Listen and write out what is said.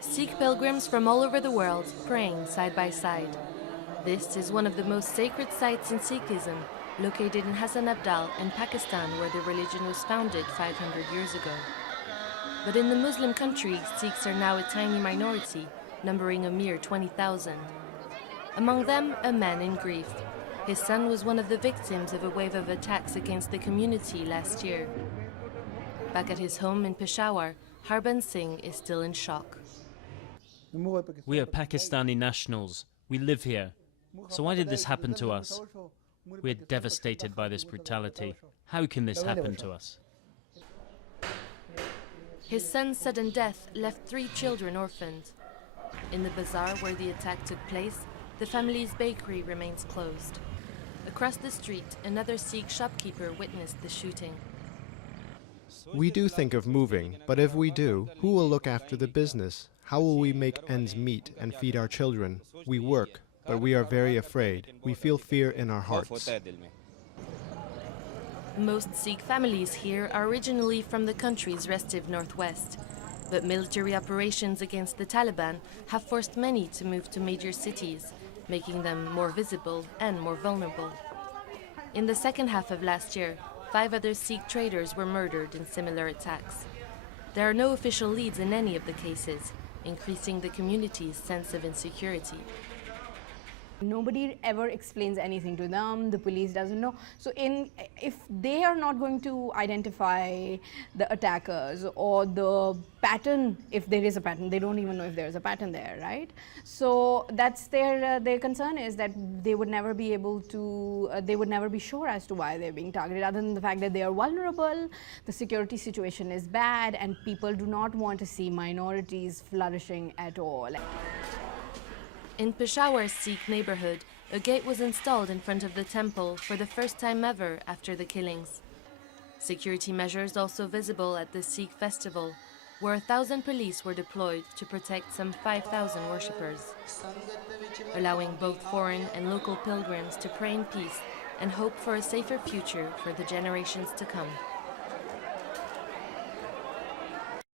Sikh pilgrims from all over the world praying side by side. This is one of the most sacred sites in Sikhism, located in Hassan Abdal in Pakistan, where the religion was founded 500 years ago. But in the Muslim country, Sikhs are now a tiny minority, numbering a mere 20,000. Among them, a man in grief. His son was one of the victims of a wave of attacks against the community last year. Back at his home in Peshawar, Harban Singh is still in shock. We are Pakistani nationals. We live here. So why did this happen to us? We are devastated by this brutality. How can this happen to us? His son's sudden death left 3 children orphaned. In the bazaar where the attack took place, the family's bakery remains closed. Across the street, another Sikh shopkeeper witnessed the shooting. We do think of moving, but if we do, who will look after the business? How will we make ends meet and feed our children? We work, but we are very afraid. We feel fear in our hearts. Most Sikh families here are originally from the country's restive northwest, but military operations against the Taliban have forced many to move to major cities, making them more visible and more vulnerable. In the second half of last year, 5 other Sikh traders were murdered in similar attacks. There are no official leads in any of the cases, increasing the community's sense of insecurity. Nobody ever explains anything to them, the police doesn't know. So if they are not going to identify the attackers or the pattern, if there is a pattern, they don't even know if there is a pattern there, right? So that's their concern is that they would never be able to, they would never be sure as to why they're being targeted, other than the fact that they are vulnerable, the security situation is bad, and people do not want to see minorities flourishing at all. In Peshawar's Sikh neighborhood, a gate was installed in front of the temple for the first time ever after the killings. Security measures also visible at the Sikh festival, where 1,000 police were deployed to protect some 5,000 worshippers, allowing both foreign and local pilgrims to pray in peace and hope for a safer future for the generations to come.